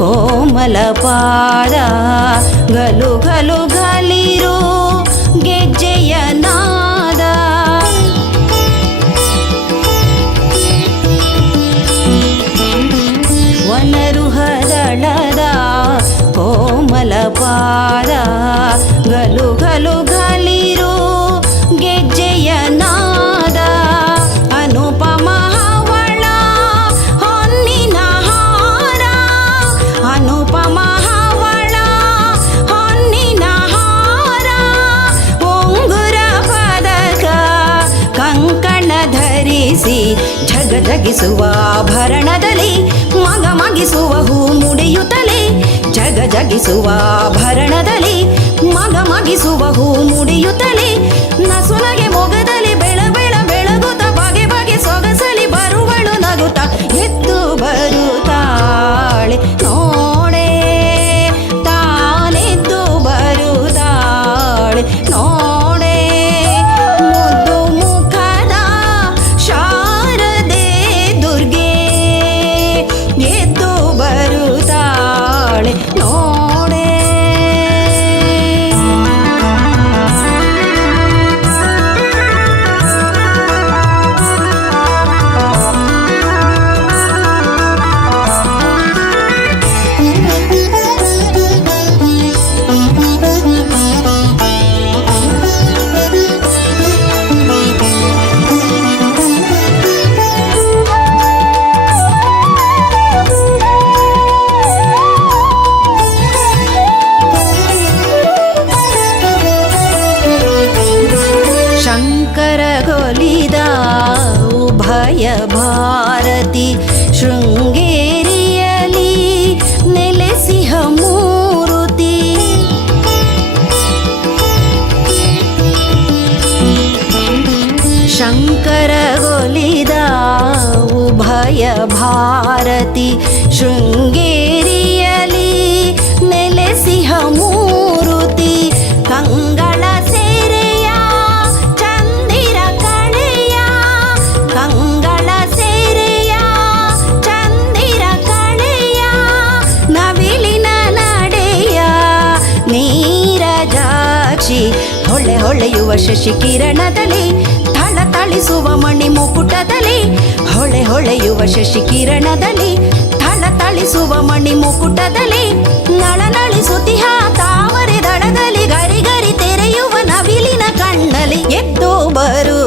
ಕೋಮಲ ಪಾದ ಗಲು ಗಲು ಗಲಿರು ಗೆಜ್ಜೆಯ ನಾದ ವನರುಹದಳದ ಕೋಮಲ ಪಾದ ಗಲು ಗಲು ಗಲಿರು ಗೆಜ್ಜೆಯ ನಾದ ಅನುಪಮ ಹವಳ ಹೊನ್ನಿನ ಹಾರ ಅನುಪಮ ಹವಳ ಹೊನ್ನಿನ ಹಾರ ಉಂಗುರ ಪದಕ ಕಂಕಣ ಧರಿಸಿ ಝಗ ಝಗಿಸುವ ಆಭರಣದಲ್ಲಿ ಮಗ ಮಗಿಸುವ ಹೂ ಮುಡಿಯುತ್ತಲೇ ಜಗ ಜಗಿಸುವ ಆಭರಣದಲ್ಲಿ ಮಗ ಮಗಿಸುವ ಹೂ ಮುಡಿಯುತ್ತಲೇ ನಸುನಗೆ ಮೊಗದಲ್ಲಿ ಬೆಳ ಬೆಳ ಬೆಳಗುತ್ತ ಬಗೆ ಬಗೆ ಸೊಗಸಲಿ ಬರುವಳು ನಗುತ್ತ ಎದ್ದು ಬರುತ್ತಾಳೆ ನೋಡೆ ತಾನೆದ್ದು ಬರುತ್ತಾಳೆ ನೋಡೆ ಮುದ್ದು ಮುಖದ ಶಾರದೆ ದುರ್ಗೆ ಎದ್ದು ಬರುತ್ತಾಳೆ ನೋಡೆ ಶಂಕರಗೊಲಿದ ಉಭಯ ಭಾರತಿ ಶೃಂಗೇರಿಯಲಿ ನೆಲೆಸಿಹ ಮೂರುತಿ ಶಂಕರಗೊಲಿದ ಉಭಯ ಭಾರತಿ ಶೃಂಗೇರಿಯಲಿ ನೆಲೆಸಿಹ ಮೂರುತಿ ಕಂಗಳ ಸೇರೆಯ ಚಂದಿರ ಕಳೆಯ ಕಂಗಳ ಸೇರೆಯ ಚಂದಿರ ಕಳೆಯ ನವಿಲಿನ ನಡೆಯ ನೀರಜಾಕ್ಷಿ ಹೊಳೆ ಹೊಳೆಯುವ ಶಶಿ ಕಿರಣದಲ್ಲಿ ಥಳಥಳಿಸುವ ಮಣಿ ಮುಕುಟದಲ್ಲಿ ಹೊಳೆ ಹೊಳೆಯುವ ಶಶಿ ಕಿರಣದಲ್ಲಿ ಥಳಥಳಿಸುವ ಮಣಿ ಮುಕುಟದಲ್ಲಿ ನಳನಳಿಸುತ್ತಿಹ ತಾವರೆ ದಳದಲ್ಲಿ ಗರಿ ಗರಿ ತೆರೆಯುವ ನವಿಲಿನ ಕಣ್ಣಲ್ಲಿ ಎದ್ದು ಬರು